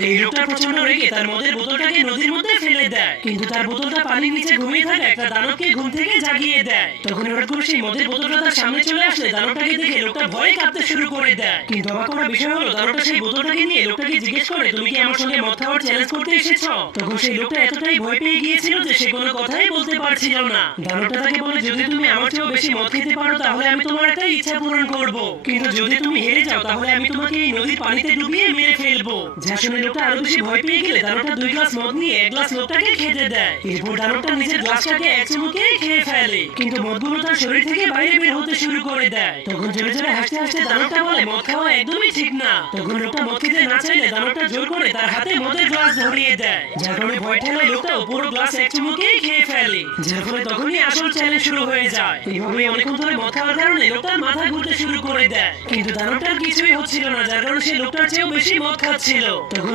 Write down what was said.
এই লোকটা প্রচন্ড রেগে তার মদের বোতলটাকে নদীর মধ্যে ফেলে দেয়, কিন্তু তার বোতলটা পানির নিচে ঘুমিয়ে থাকা একটা দানবকে ঘুম থেকে জাগিয়ে দেয়। তখন হঠাৎ করে সেই মদের বোতলটা তার সামনে চলে আসলে দানবটাকে দেখে লোকটা ভয়ে কাঁপতে শুরু করে দেয়। কিন্তু অবাক করার বিষয় হলো দানবটা সেই বোতলটাকে নিয়ে লোকটাকে জিজ্ঞেস করে, তুমি কি আমার সঙ্গে মদ খাওয়ার চ্যালেঞ্জ করতে এসেছো? তখন সেই লোকটা এতটাই ভয় পেয়ে গিয়েছিল যে সে কোনো কথাই বলতে পারছিল না। দানবটা তাকে বলে, যদি তুমি আমার চেয়েও বেশি মদ খেতে পারো তাহলে আমি তোমার একটা ইচ্ছা পূরণ করব, কিন্তু যদি তুমি হেরে যাও তাহলে আমি তোমাকে এই নদীর পানিতে ডুবিয়ে মেরে ফেলবো। যা শুনে লোকটা আরো বেশি ভয় পেয়ে গেলে দানবটা 2 গ্লাস মদ নিয়ে 1 গ্লাস লোকটাকে খেতে দেয়। এরপর দানবটা নিজের গ্লাসটাকে এক চুমুকে খেয়ে ফেলে, কিন্তু মদগুলো তার শরীর থেকে বাইরে বের হতে শুরু করে দেয়। তখন জোরে জোরে হাসতে হাসতে দানবটা বলে, মদ খাওয়া একদমই ঠিক না। তখন লোকটা মদ খেতে না চাইলে দানবটা জোর করে তার হাতে মদের গ্লাস ধরিয়ে দেয়, যার কারণে ভয় ঠেলায় লোকটা পুরো গ্লাস এক চুমুকে খেয়ে ফেলে, যার ফলে তখনই আসল চ্যালেঞ্জ শুরু হয়ে যায়। এইভাবে অনেকক্ষণ ধরে মদ খাওয়ার কারণে লোকটার মাথা ঘুরতে শুরু করে দেয়, কিন্তু দানবটার কিছুই হচ্ছিল না, যার কারণে সে লোকটার চেয়েও বেশি মদ খাচ্ছিল। তখন